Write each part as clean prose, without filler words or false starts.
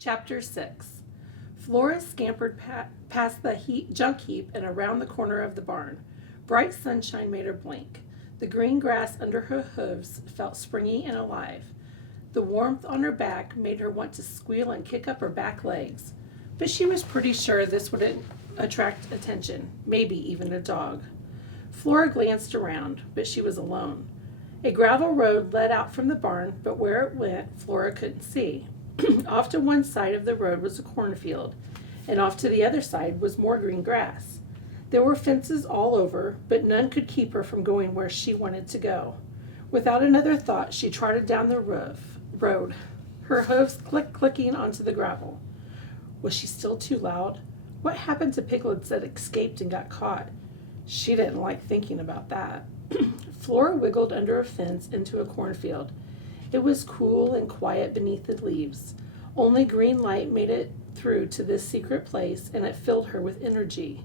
Chapter 6. Flora scampered past the junk heap and around the corner of the barn. Bright sunshine made her blink. The green grass under her hooves felt springy and alive. The warmth on her back made her want to squeal and kick up her back legs. But she was pretty sure this would attract attention, maybe even a dog. Flora glanced around, but she was alone. A gravel road led out from the barn, but where it went, Flora couldn't see. Off to one side of the road was a cornfield, and off to the other side was more green grass. There were fences all over, but none could keep her from going where she wanted to go. Without another thought, she trotted down the road, her hooves clicking onto the gravel. Was she still too loud? What happened to piglets that escaped and got caught? She didn't like thinking about that. Flora wiggled under a fence into a cornfield. It was cool and quiet beneath the leaves. Only green light made it through to this secret place, and it filled her with energy.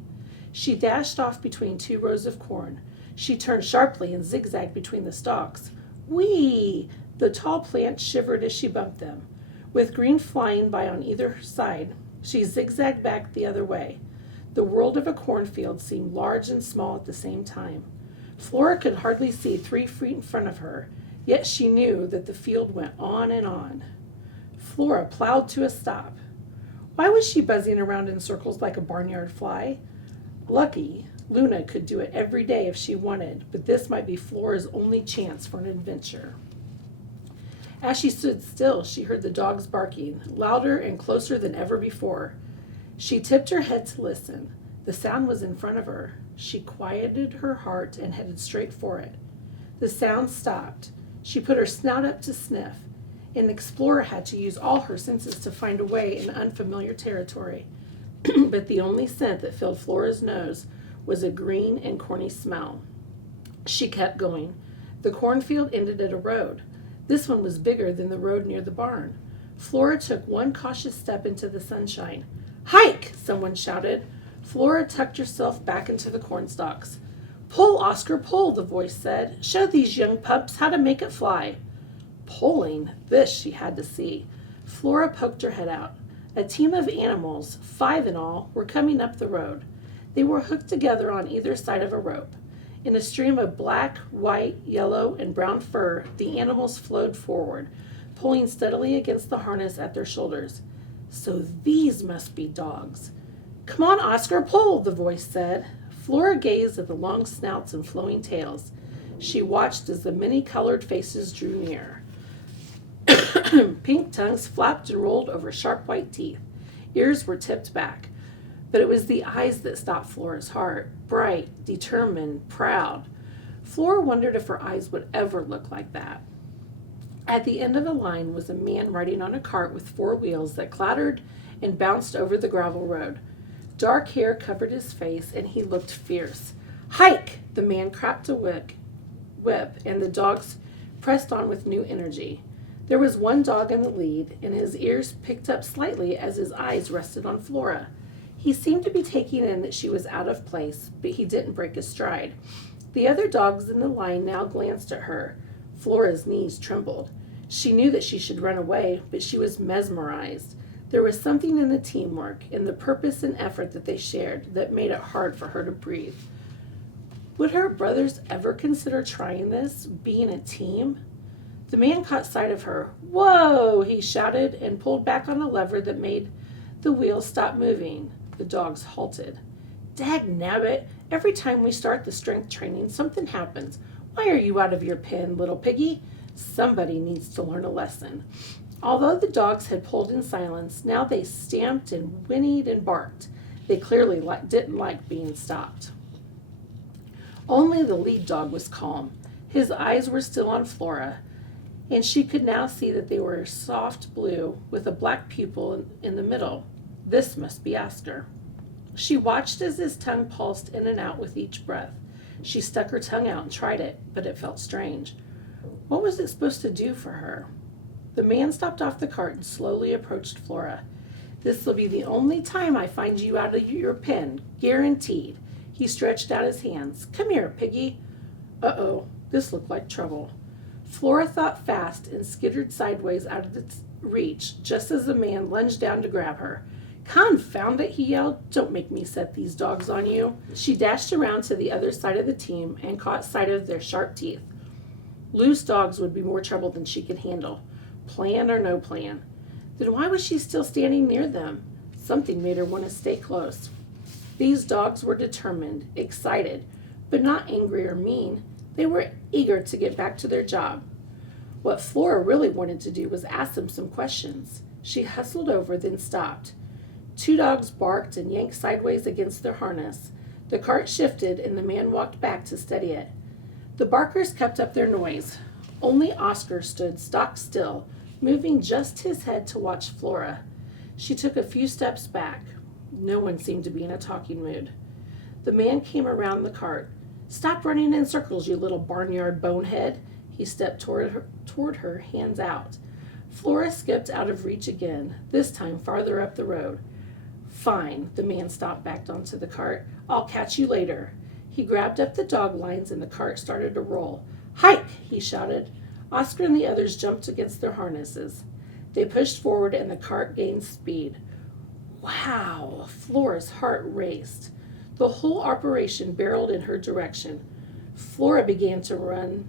She dashed off between two rows of corn. She turned sharply and zigzagged between the stalks. Whee! The tall plants shivered as she bumped them. With green flying by on either side, she zigzagged back the other way. The world of a cornfield seemed large and small at the same time. Flora could hardly see 3 feet in front of her, yet she knew that the field went on and on. Flora plowed to a stop. Why was she buzzing around in circles like a barnyard fly? Lucky, Luna could do it every day if she wanted, but this might be Flora's only chance for an adventure. As she stood still, she heard the dogs barking, louder and closer than ever before. She tipped her head to listen. The sound was in front of her. She quieted her heart and headed straight for it. The sound stopped. She put her snout up to sniff. An explorer had to use all her senses to find a way in unfamiliar territory. But the only scent that filled Flora's nose was a green and corny smell. She kept going. The cornfield ended at a road. This one was bigger than the road near the barn. Flora took one cautious step into the sunshine. "Hike!" someone shouted. Flora tucked herself back into the cornstalks. "Pull, Oscar, pull," the voice said. "Show these young pups how to make it fly." Pulling, this she had to see. Flora poked her head out. A team of animals, 5 in all, were coming up the road. They were hooked together on either side of a rope. In a stream of black, white, yellow, and brown fur, the animals flowed forward, pulling steadily against the harness at their shoulders. So these must be dogs. "Come on, Oscar, pull," the voice said. Flora gazed at the long snouts and flowing tails. She watched as the many-colored faces drew near. Pink tongues flapped and rolled over sharp white teeth. Ears were tipped back. But it was the eyes that stopped Flora's heart. Bright, determined, proud. Flora wondered if her eyes would ever look like that. At the end of the line was a man riding on a cart with 4 wheels that clattered and bounced over the gravel road. Dark hair covered his face, and he looked fierce. "Hike!" The man cracked a whip, and the dogs pressed on with new energy. There was one dog in the lead, and his ears picked up slightly as his eyes rested on Flora. He seemed to be taking in that she was out of place, but he didn't break his stride. The other dogs in the line now glanced at her. Flora's knees trembled. She knew that she should run away, but she was mesmerized. There was something in the teamwork, in the purpose and effort that they shared, that made it hard for her to breathe. Would her brothers ever consider trying this, being a team? The man caught sight of her. "Whoa!" he shouted, and pulled back on a lever that made the wheels stop moving. The dogs halted. "Dagnabbit, every time we start the strength training, something happens. Why are you out of your pen, little piggy? Somebody needs to learn a lesson." Although the dogs had pulled in silence, now they stamped and whinnied and barked. They clearly didn't like being stopped. Only the lead dog was calm. His eyes were still on Flora, and she could now see that they were soft blue with a black pupil in the middle. This must be Oscar. She watched as his tongue pulsed in and out with each breath. She stuck her tongue out and tried it, but it felt strange. What was it supposed to do for her? The man stopped off the cart and slowly approached Flora. "This will be the only time I find you out of your pen, guaranteed." He stretched out his hands. "Come here, piggy." Uh-oh, this looked like trouble. Flora thought fast and skittered sideways out of the reach just as the man lunged down to grab her. "Confound it," he yelled. "Don't make me set these dogs on you." She dashed around to the other side of the team and caught sight of their sharp teeth. Loose dogs would be more trouble than she could handle. Plan or no plan. Then why was she still standing near them? Something made her want to stay close. These dogs were determined, excited, but not angry or mean. They were eager to get back to their job. What Flora really wanted to do was ask them some questions. She hustled over, then stopped. Two dogs barked and yanked sideways against their harness. The cart shifted, and the man walked back to steady it. The barkers kept up their noise. Only Oscar stood stock still, moving just his head to watch Flora. She took a few steps back. No one seemed to be in a talking mood. The man came around the cart. "Stop running in circles, you little barnyard bonehead." He stepped toward her, hands out. Flora skipped out of reach again, this time farther up the road. "Fine," the man backed onto the cart. "I'll catch you later." He grabbed up the dog lines and the cart started to roll. "Hike!" he shouted. Oscar and the others jumped against their harnesses. They pushed forward and the cart gained speed. Wow! Flora's heart raced. The whole operation barreled in her direction. Flora began to run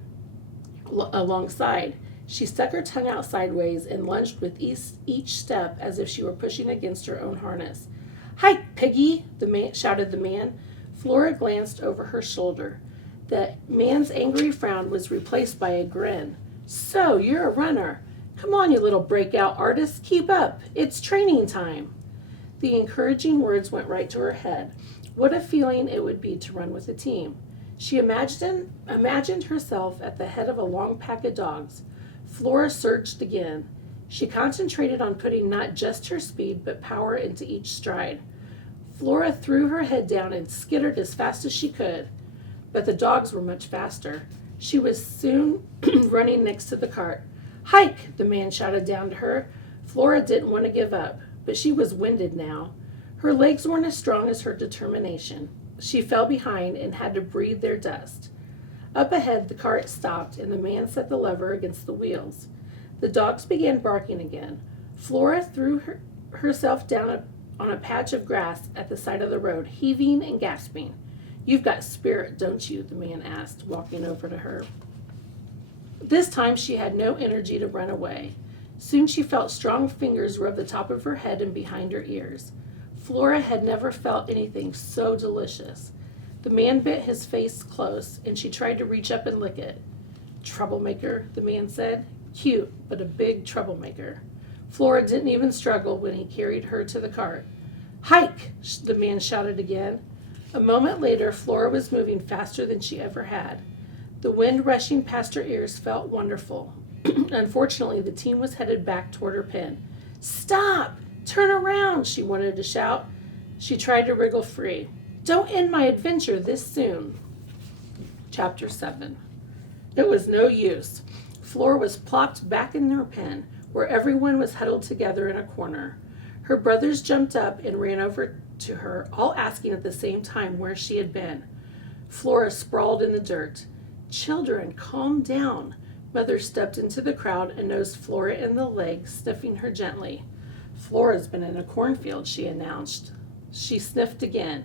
alongside. She stuck her tongue out sideways and lunged with each step as if she were pushing against her own harness. "Hike, piggy!" shouted the man. Flora glanced over her shoulder. The man's angry frown was replaced by a grin. "So, you're a runner. Come on, you little breakout artist. Keep up. It's training time." The encouraging words went right to her head. What a feeling it would be to run with a team. She imagined herself at the head of a long pack of dogs. Flora surged again. She concentrated on putting not just her speed but power into each stride. Flora threw her head down and skittered as fast as she could. But the dogs were much faster. She was soon running next to the cart. "Hike!" the man shouted down to her. Flora didn't want to give up, but she was winded now. Her legs weren't as strong as her determination. She fell behind and had to breathe their dust. Up ahead, the cart stopped, and the man set the lever against the wheels. The dogs began barking again. Flora threw herself down on a patch of grass at the side of the road, heaving and gasping. "You've got spirit, don't you?" the man asked, walking over to her. This time she had no energy to run away. Soon she felt strong fingers rub the top of her head and behind her ears. Flora had never felt anything so delicious. The man bit his face close, and she tried to reach up and lick it. "Troublemaker," the man said. "Cute, but a big troublemaker." Flora didn't even struggle when he carried her to the cart. "Hike!" the man shouted again. A moment later, Flora was moving faster than she ever had. The wind rushing past her ears felt wonderful. Unfortunately, the team was headed back toward her pen. "Stop! Turn around!" she wanted to shout. She tried to wriggle free. "Don't end my adventure this soon." Chapter 7. It was no use. Flora was plopped back in her pen, where everyone was huddled together in a corner. Her brothers jumped up and ran over to her, all asking at the same time where she had been. Flora sprawled in the dirt. "Children, calm down." Mother stepped into the crowd and nosed Flora in the leg, sniffing her gently. "Flora's been in a cornfield," she announced. She sniffed again.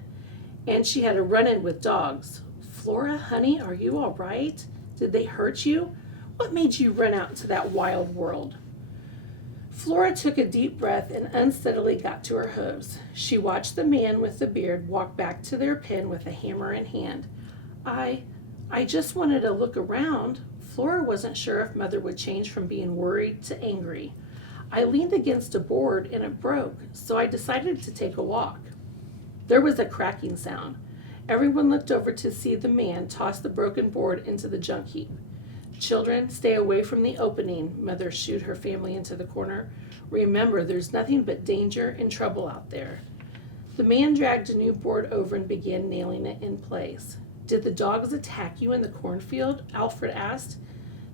"And she had a run-in with dogs." "Flora, honey, are you all right? Did they hurt you? What made you run out into that wild world?" Flora took a deep breath and unsteadily got to her hooves. She watched the man with the beard walk back to their pen with a hammer in hand. I just wanted to look around." Flora wasn't sure if Mother would change from being worried to angry. "I leaned against a board and it broke, so I decided to take a walk." There was a cracking sound. Everyone looked over to see the man toss the broken board into the junk heap. "Children, stay away from the opening," Mother shooed her family into the corner. "Remember, there's nothing but danger and trouble out there." The man dragged a new board over and began nailing it in place. "Did the dogs attack you in the cornfield?" Alfred asked.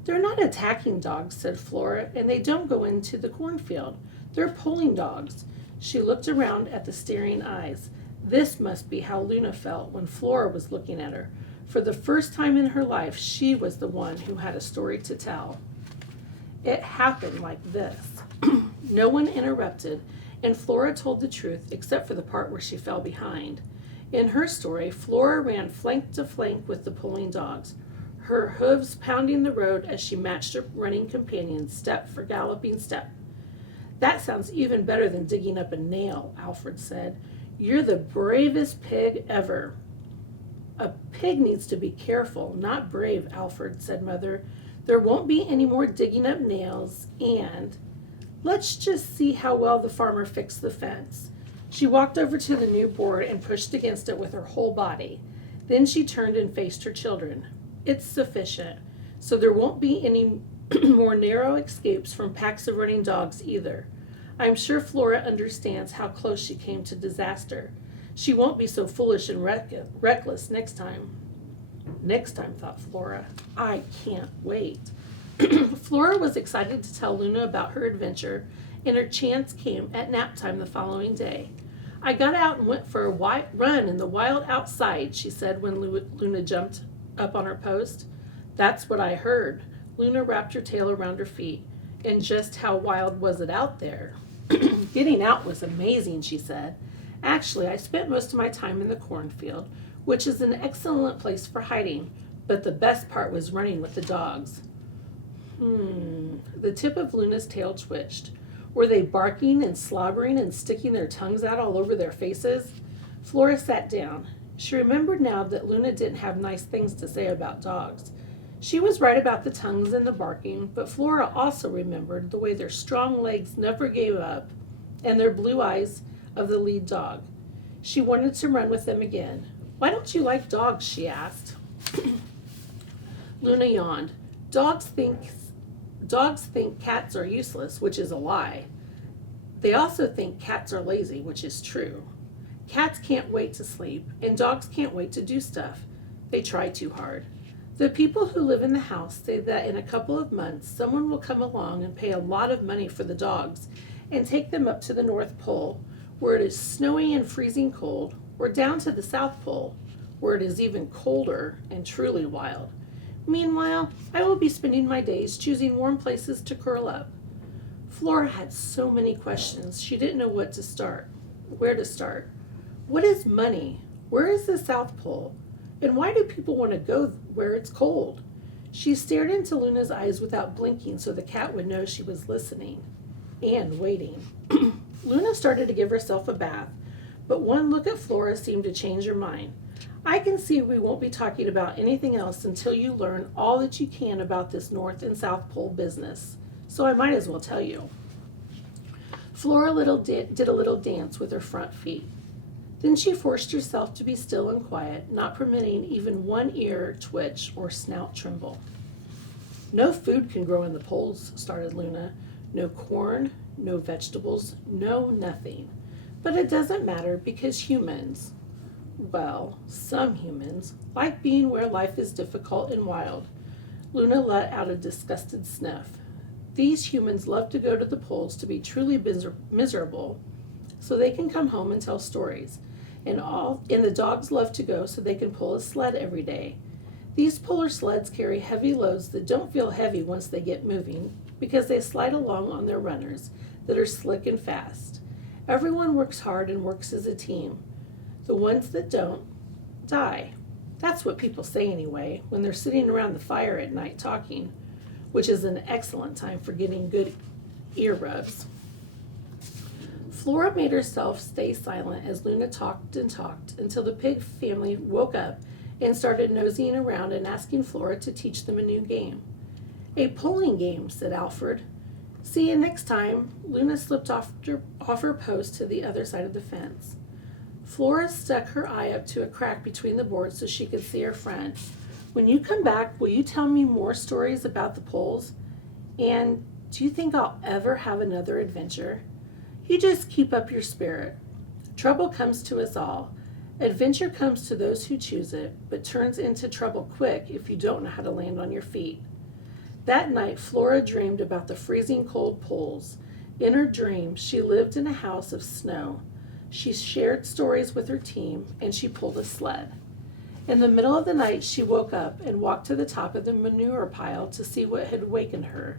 "They're not attacking dogs," said Flora, "and they don't go into the cornfield. They're pulling dogs." She looked around at the staring eyes. This must be how Luna felt when Flora was looking at her. For the first time in her life, she was the one who had a story to tell. It happened like this. No one interrupted, and Flora told the truth except for the part where she fell behind. In her story, Flora ran flank to flank with the pulling dogs, her hooves pounding the road as she matched her running companions step for galloping step. "That sounds even better than digging up a nail," Alfred said. "You're the bravest pig ever." "A pig needs to be careful, not brave, Alfred," said Mother. "There won't be any more digging up nails, and let's just see how well the farmer fixed the fence." She walked over to the new board and pushed against it with her whole body. Then she turned and faced her children. "It's sufficient, so there won't be any more narrow escapes from packs of running dogs either. I'm sure Flora understands how close she came to disaster. She won't be so foolish and reckless next time." Next time, thought Flora. I can't wait. Flora was excited to tell Luna about her adventure, and her chance came at nap time the following day. "I got out and went for a run in the wild outside," she said when Luna jumped up on her post. "That's what I heard." Luna wrapped her tail around her feet. "And just how wild was it out there?" "Getting out was amazing," she said. "Actually, I spent most of my time in the cornfield, which is an excellent place for hiding, but the best part was running with the dogs." The tip of Luna's tail twitched. Were they barking and slobbering and sticking their tongues out all over their faces? Flora sat down. She remembered now that Luna didn't have nice things to say about dogs. She was right about the tongues and the barking, but Flora also remembered the way their strong legs never gave up and their blue eyes of the lead dog. She wanted to run with them again. "Why don't you like dogs?" she asked. Luna yawned. Dogs think cats are useless, which is a lie. They also think cats are lazy, which is true. Cats can't wait to sleep, and dogs can't wait to do stuff. They try too hard. The people who live in the house say that in a couple of months, someone will come along and pay a lot of money for the dogs and take them up to the North Pole, where it is snowy and freezing cold, or down to the South Pole, where it is even colder and truly wild. Meanwhile, I will be spending my days choosing warm places to curl up. Flora had so many questions, she didn't know where to start. What is money? Where is the South Pole? And why do people want to go where it's cold? She stared into Luna's eyes without blinking so the cat would know she was listening and waiting. Luna started to give herself a bath, but one look at Flora seemed to change her mind. "I can see we won't be talking about anything else until you learn all that you can about this North and South Pole business, so I might as well tell you." Flora did a little dance with her front feet. Then she forced herself to be still and quiet, not permitting even one ear twitch or snout tremble. "No food can grow in the poles," started Luna. "No corn, no vegetables, no nothing. But it doesn't matter because humans, well, some humans, like being where life is difficult and wild." Luna let out a disgusted sniff. "These humans love to go to the poles to be truly miserable so they can come home and tell stories. And the dogs love to go so they can pull a sled every day. These polar sleds carry heavy loads that don't feel heavy once they get moving because they slide along on their runners that are slick and fast. Everyone works hard and works as a team. The ones that don't, die. That's what people say anyway, when they're sitting around the fire at night talking, which is an excellent time for getting good ear rubs." Flora made herself stay silent as Luna talked and talked until the pig family woke up and started nosing around and asking Flora to teach them a new game. "A polling game," said Alfred. "See you next time." Luna slipped off her post to the other side of the fence. Flora stuck her eye up to a crack between the boards so she could see her friend. "When you come back, will you tell me more stories about the poles? And do you think I'll ever have another adventure? You just keep up your spirit. Trouble comes to us all. Adventure comes to those who choose it, but turns into trouble quick if you don't know how to land on your feet." That night, Flora dreamed about the freezing cold poles. In her dream, she lived in a house of snow. She shared stories with her team, and she pulled a sled. In the middle of the night, she woke up and walked to the top of the manure pile to see what had wakened her.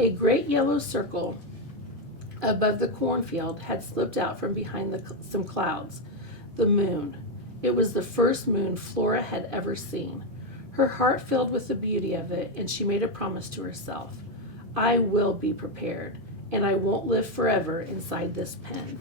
A great yellow circle above the cornfield had slipped out from behind some clouds. The moon. It was the first moon Flora had ever seen. Her heart filled with the beauty of it, and she made a promise to herself. I will be prepared, and I won't live forever inside this pen.